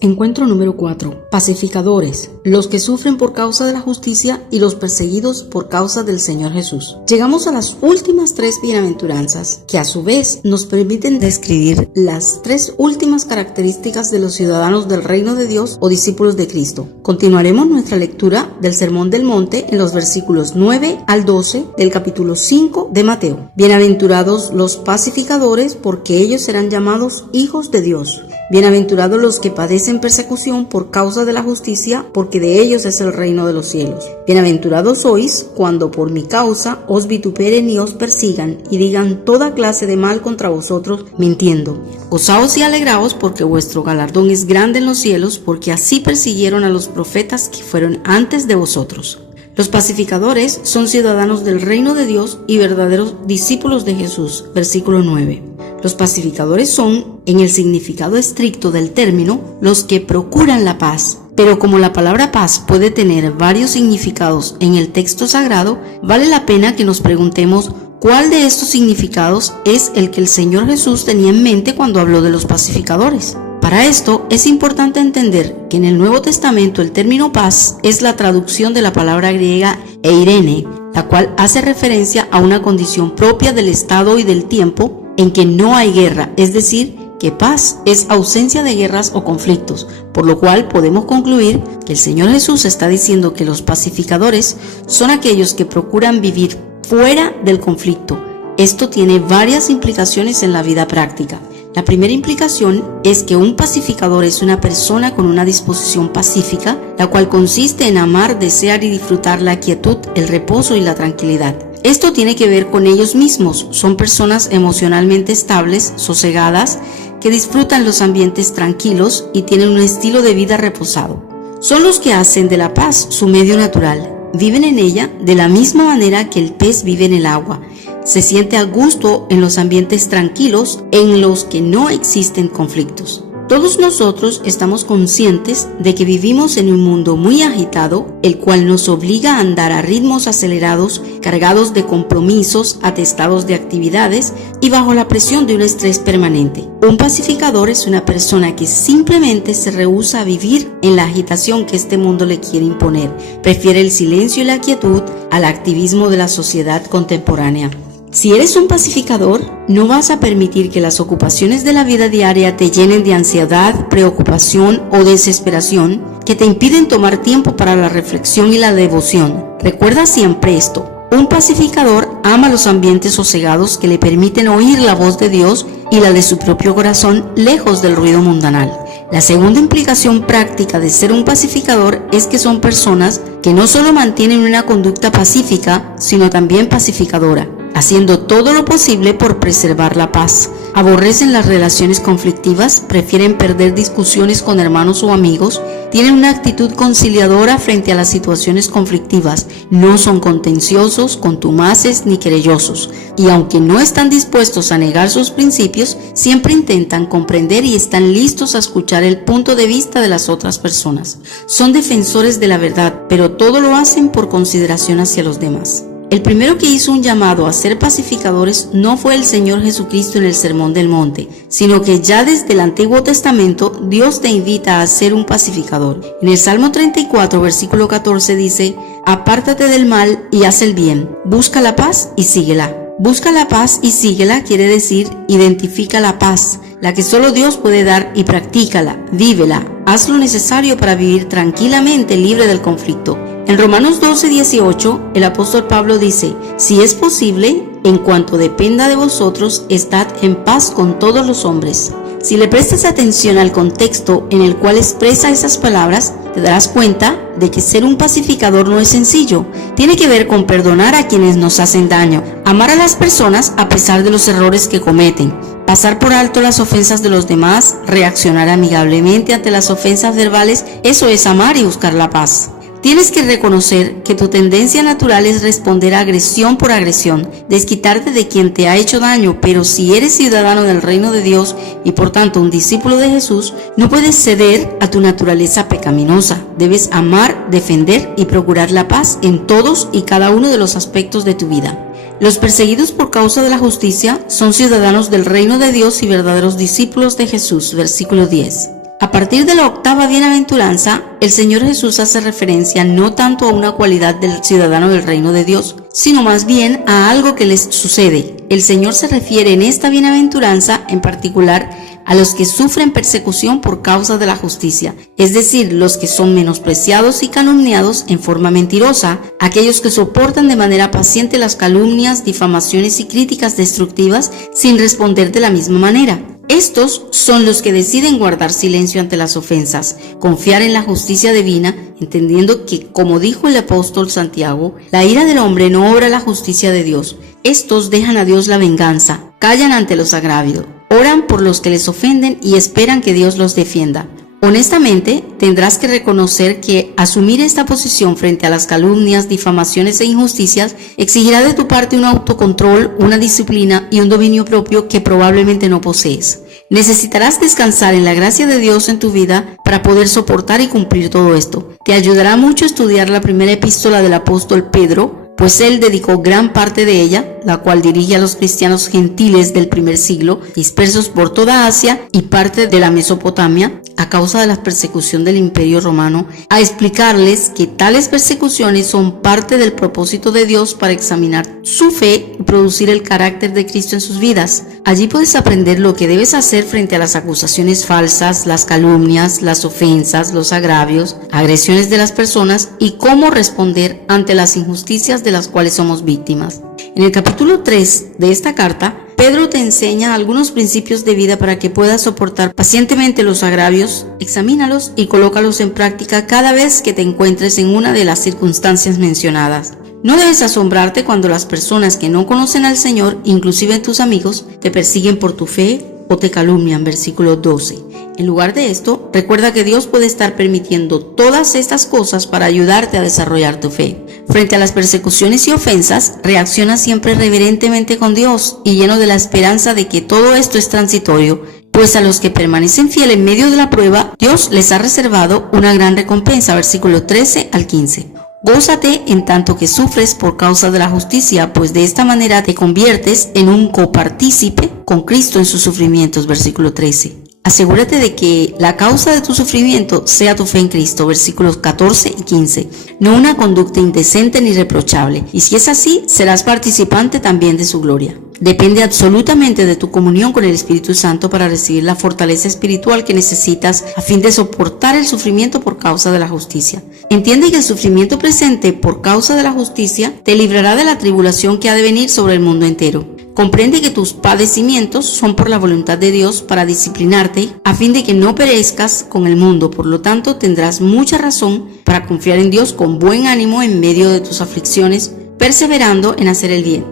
Encuentro número 4. Pacificadores, los que sufren por causa de la justicia y los perseguidos por causa del Señor Jesús. Llegamos a las últimas 3 bienaventuranzas, que a su vez nos permiten describir las 3 últimas características de los ciudadanos del reino de Dios o discípulos de Cristo. Continuaremos nuestra lectura del Sermón del Monte en los versículos 9 al 12 del capítulo 5 de Mateo. Bienaventurados los pacificadores, porque ellos serán llamados hijos de Dios. Bienaventurados los que padecen persecución por causa de la justicia, porque de ellos es el reino de los cielos. Bienaventurados sois cuando por mi causa os vituperen y os persigan, y digan toda clase de mal contra vosotros, mintiendo. Gozaos y alegraos, porque vuestro galardón es grande en los cielos, porque así persiguieron a los profetas que fueron antes de vosotros. Los pacificadores son ciudadanos del reino de Dios y verdaderos discípulos de Jesús. Versículo 9. Los pacificadores son, en el significado estricto del término, los que procuran la paz. Pero como la palabra paz puede tener varios significados en el texto sagrado, vale la pena que nos preguntemos cuál de estos significados es el que el Señor Jesús tenía en mente cuando habló de los pacificadores. Para esto es importante entender que en el Nuevo Testamento el término paz es la traducción de la palabra griega eirene, la cual hace referencia a una condición propia del estado y del tiempo en que no hay guerra, es decir, que paz es ausencia de guerras o conflictos, por lo cual podemos concluir que el Señor Jesús está diciendo que los pacificadores son aquellos que procuran vivir fuera del conflicto. Esto tiene varias implicaciones en la vida práctica. La primera implicación es que un pacificador es una persona con una disposición pacífica, la cual consiste en amar, desear y disfrutar la quietud, el reposo y la tranquilidad. Esto tiene que ver con ellos mismos, son personas emocionalmente estables, sosegadas, que disfrutan los ambientes tranquilos y tienen un estilo de vida reposado. Son los que hacen de la paz su medio natural, viven en ella de la misma manera que el pez vive en el agua. Se siente a gusto en los ambientes tranquilos en los que no existen conflictos. Todos nosotros estamos conscientes de que vivimos en un mundo muy agitado, el cual nos obliga a andar a ritmos acelerados, cargados de compromisos, atestados de actividades y bajo la presión de un estrés permanente. Un pacificador es una persona que simplemente se rehúsa a vivir en la agitación que este mundo le quiere imponer. Prefiere el silencio y la quietud al activismo de la sociedad contemporánea. Si eres un pacificador, no vas a permitir que las ocupaciones de la vida diaria te llenen de ansiedad, preocupación o desesperación que te impiden tomar tiempo para la reflexión y la devoción. Recuerda siempre esto: un pacificador ama los ambientes sosegados que le permiten oír la voz de Dios y la de su propio corazón lejos del ruido mundanal. La segunda implicación práctica de ser un pacificador es que son personas que no solo mantienen una conducta pacífica, sino también pacificadora, haciendo todo lo posible por preservar la paz. Aborrecen las relaciones conflictivas, prefieren perder discusiones con hermanos o amigos, tienen una actitud conciliadora frente a las situaciones conflictivas, no son contenciosos, contumaces ni querellosos, y aunque no están dispuestos a negar sus principios, siempre intentan comprender y están listos a escuchar el punto de vista de las otras personas. Son defensores de la verdad, pero todo lo hacen por consideración hacia los demás. El primero que hizo un llamado a ser pacificadores no fue el Señor Jesucristo en el Sermón del Monte, sino que ya desde el Antiguo Testamento Dios te invita a ser un pacificador. En el Salmo 34, versículo 14 dice: apártate del mal y haz el bien, busca la paz y síguela. Busca la paz y síguela quiere decir identifica la paz, la que solo Dios puede dar, y practícala, vívela. Haz lo necesario para vivir tranquilamente libre del conflicto. En Romanos 12:18, el apóstol Pablo dice: si es posible, en cuanto dependa de vosotros, estad en paz con todos los hombres. Si le prestas atención al contexto en el cual expresa esas palabras, te darás cuenta de que ser un pacificador no es sencillo. Tiene que ver con perdonar a quienes nos hacen daño, amar a las personas a pesar de los errores que cometen, pasar por alto las ofensas de los demás, reaccionar amigablemente ante las ofensas verbales. Eso es amar y buscar la paz. Tienes que reconocer que tu tendencia natural es responder a agresión por agresión, desquitarte de quien te ha hecho daño, pero si eres ciudadano del reino de Dios y por tanto un discípulo de Jesús, no puedes ceder a tu naturaleza pecaminosa. Debes amar, defender y procurar la paz en todos y cada uno de los aspectos de tu vida. Los perseguidos por causa de la justicia son ciudadanos del reino de Dios y verdaderos discípulos de Jesús. Versículo 10. A partir de la octava bienaventuranza, el Señor Jesús hace referencia no tanto a una cualidad del ciudadano del reino de Dios, sino más bien a algo que les sucede. El Señor se refiere en esta bienaventuranza en particular a los que sufren persecución por causa de la justicia, es decir, los que son menospreciados y calumniados en forma mentirosa, aquellos que soportan de manera paciente las calumnias, difamaciones y críticas destructivas sin responder de la misma manera. Estos son los que deciden guardar silencio ante las ofensas, confiar en la justicia divina, entendiendo que, como dijo el apóstol Santiago, la ira del hombre no obra la justicia de Dios. Estos dejan a Dios la venganza, callan ante los agravios, oran por los que les ofenden y esperan que Dios los defienda. Honestamente, tendrás que reconocer que asumir esta posición frente a las calumnias, difamaciones e injusticias exigirá de tu parte un autocontrol, una disciplina y un dominio propio que probablemente no posees. Necesitarás descansar en la gracia de Dios en tu vida para poder soportar y cumplir todo esto. Te ayudará mucho estudiar la primera epístola del apóstol Pedro, pues él dedicó gran parte de ella, la cual dirige a los cristianos gentiles del primer siglo, dispersos por toda Asia y parte de la Mesopotamia, a causa de la persecución del Imperio Romano, a explicarles que tales persecuciones son parte del propósito de Dios para examinar su fe y producir el carácter de Cristo en sus vidas. Allí puedes aprender lo que debes hacer frente a las acusaciones falsas, las calumnias, las ofensas, los agravios, agresiones de las personas y cómo responder ante las injusticias de las cuales somos víctimas. En el capítulo 3 de esta carta, Pedro te enseña algunos principios de vida para que puedas soportar pacientemente los agravios. Examínalos y colócalos en práctica cada vez que te encuentres en una de las circunstancias mencionadas. No debes asombrarte cuando las personas que no conocen al Señor, inclusive tus amigos, te persiguen por tu fe o te calumnian, versículo 12. En lugar de esto, recuerda que Dios puede estar permitiendo todas estas cosas para ayudarte a desarrollar tu fe. Frente a las persecuciones y ofensas, reacciona siempre reverentemente con Dios y lleno de la esperanza de que todo esto es transitorio, pues a los que permanecen fieles en medio de la prueba, Dios les ha reservado una gran recompensa, versículo 13 al 15. Gózate en tanto que sufres por causa de la justicia, pues de esta manera te conviertes en un copartícipe con Cristo en sus sufrimientos, versículo 13. Asegúrate de que la causa de tu sufrimiento sea tu fe en Cristo, versículos 14 y 15, no una conducta indecente ni reprochable, y si es así, serás participante también de su gloria. Depende absolutamente de tu comunión con el Espíritu Santo para recibir la fortaleza espiritual que necesitas a fin de soportar el sufrimiento por causa de la justicia. Entiende que el sufrimiento presente por causa de la justicia te librará de la tribulación que ha de venir sobre el mundo entero. Comprende que tus padecimientos son por la voluntad de Dios para disciplinarte a fin de que no perezcas con el mundo. Por lo tanto, tendrás mucha razón para confiar en Dios con buen ánimo en medio de tus aflicciones, perseverando en hacer el bien.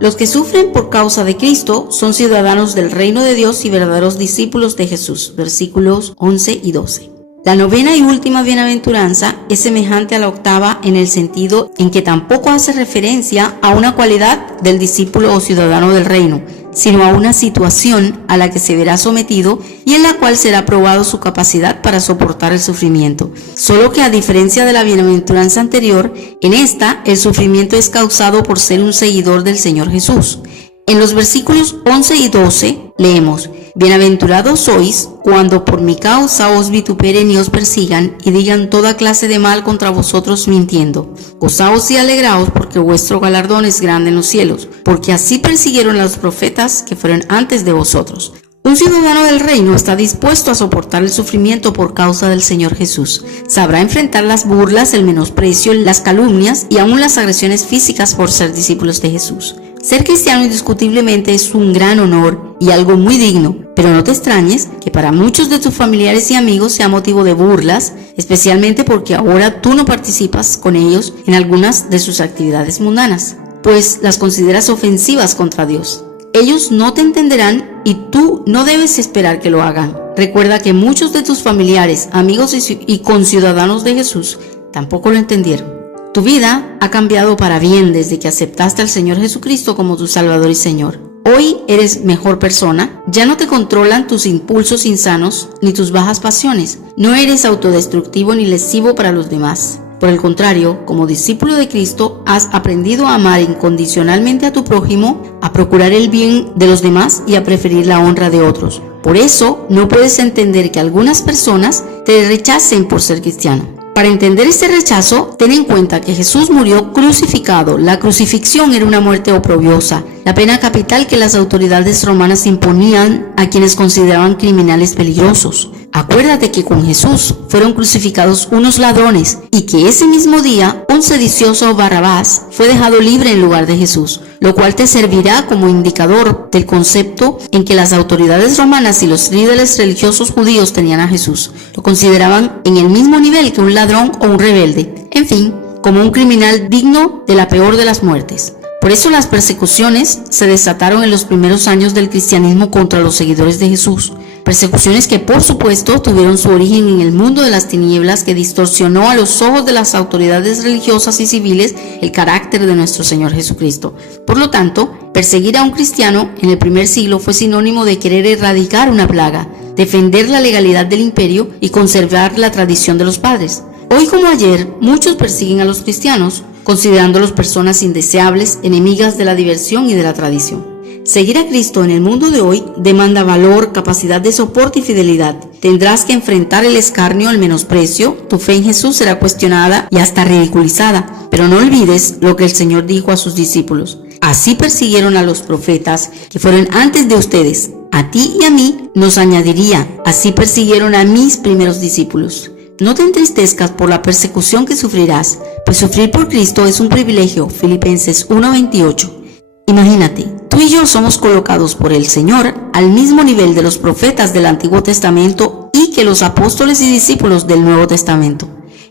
Los que sufren por causa de Cristo son ciudadanos del reino de Dios y verdaderos discípulos de Jesús. Versículos 11 y 12. La novena y última bienaventuranza es semejante a la octava en el sentido en que tampoco hace referencia a una cualidad del discípulo o ciudadano del reino, sino a una situación a la que se verá sometido y en la cual será probado su capacidad para soportar el sufrimiento. Solo que a diferencia de la bienaventuranza anterior, en esta el sufrimiento es causado por ser un seguidor del Señor Jesús. En los versículos 11 y 12 leemos: Bienaventurados sois cuando por mi causa os vituperen y os persigan y digan toda clase de mal contra vosotros mintiendo. Gozaos y alegraos porque vuestro galardón es grande en los cielos, porque así persiguieron a los profetas que fueron antes de vosotros. Un ciudadano del reino está dispuesto a soportar el sufrimiento por causa del Señor Jesús. Sabrá enfrentar las burlas, el menosprecio, las calumnias y aún las agresiones físicas por ser discípulos de Jesús. Ser cristiano indiscutiblemente es un gran honor y algo muy digno, pero no te extrañes que para muchos de tus familiares y amigos sea motivo de burlas, especialmente porque ahora tú no participas con ellos en algunas de sus actividades mundanas, pues las consideras ofensivas contra Dios. Ellos no te entenderán y tú no debes esperar que lo hagan. Recuerda que muchos de tus familiares, amigos y conciudadanos de Jesús tampoco lo entendieron. Tu vida ha cambiado para bien desde que aceptaste al Señor Jesucristo como tu Salvador y Señor. Hoy eres mejor persona, ya no te controlan tus impulsos insanos ni tus bajas pasiones. No eres autodestructivo ni lesivo para los demás. Por el contrario, como discípulo de Cristo, has aprendido a amar incondicionalmente a tu prójimo, a procurar el bien de los demás y a preferir la honra de otros. Por eso no puedes entender que algunas personas te rechacen por ser cristiano. Para entender este rechazo, ten en cuenta que Jesús murió crucificado. La crucifixión era una muerte oprobiosa, la pena capital que las autoridades romanas imponían a quienes consideraban criminales peligrosos. Acuérdate que con Jesús fueron crucificados unos ladrones y que ese mismo día un sedicioso Barrabás fue dejado libre en lugar de Jesús, lo cual te servirá como indicador del concepto en que las autoridades romanas y los líderes religiosos judíos tenían a Jesús. Lo consideraban en el mismo nivel que un ladrón o un rebelde, en fin, como un criminal digno de la peor de las muertes. Por eso las persecuciones se desataron en los primeros años del cristianismo contra los seguidores de Jesús. Persecuciones que por supuesto tuvieron su origen en el mundo de las tinieblas que distorsionó a los ojos de las autoridades religiosas y civiles el carácter de nuestro Señor Jesucristo. Por lo tanto, perseguir a un cristiano en el primer siglo fue sinónimo de querer erradicar una plaga, defender la legalidad del imperio y conservar la tradición de los padres. Hoy como ayer, muchos persiguen a los cristianos, considerándolos personas indeseables, enemigas de la diversión y de la tradición. Seguir a Cristo en el mundo de hoy demanda valor, capacidad de soporte y fidelidad. Tendrás que enfrentar el escarnio, el menosprecio, tu fe en Jesús será cuestionada y hasta ridiculizada. Pero no olvides lo que el Señor dijo a sus discípulos. Así persiguieron a los profetas que fueron antes de ustedes. A ti y a mí nos añadiría. Así persiguieron a mis primeros discípulos. No te entristezcas por la persecución que sufrirás, pues sufrir por Cristo es un privilegio. Filipenses 1:28. Imagínate, tú y yo somos colocados por el Señor al mismo nivel de los profetas del Antiguo Testamento y que los apóstoles y discípulos del Nuevo Testamento.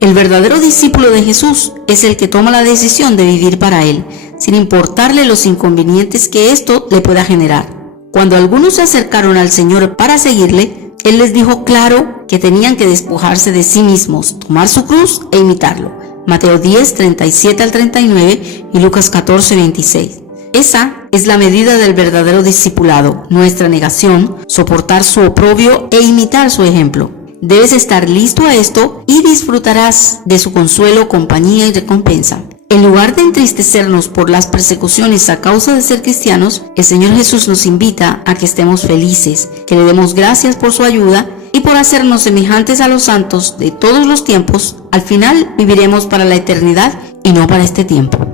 El verdadero discípulo de Jesús es el que toma la decisión de vivir para Él, sin importarle los inconvenientes que esto le pueda generar. Cuando algunos se acercaron al Señor para seguirle, Él les dijo claro que tenían que despojarse de sí mismos, tomar su cruz e imitarlo. Mateo 10:37-39 y Lucas 14:26. Esa es la medida del verdadero discipulado, nuestra negación, soportar su oprobio e imitar su ejemplo. Debes estar listo a esto y disfrutarás de su consuelo, compañía y recompensa. En lugar de entristecernos por las persecuciones a causa de ser cristianos, el Señor Jesús nos invita a que estemos felices, que le demos gracias por su ayuda y por hacernos semejantes a los santos de todos los tiempos. Al final viviremos para la eternidad y no para este tiempo.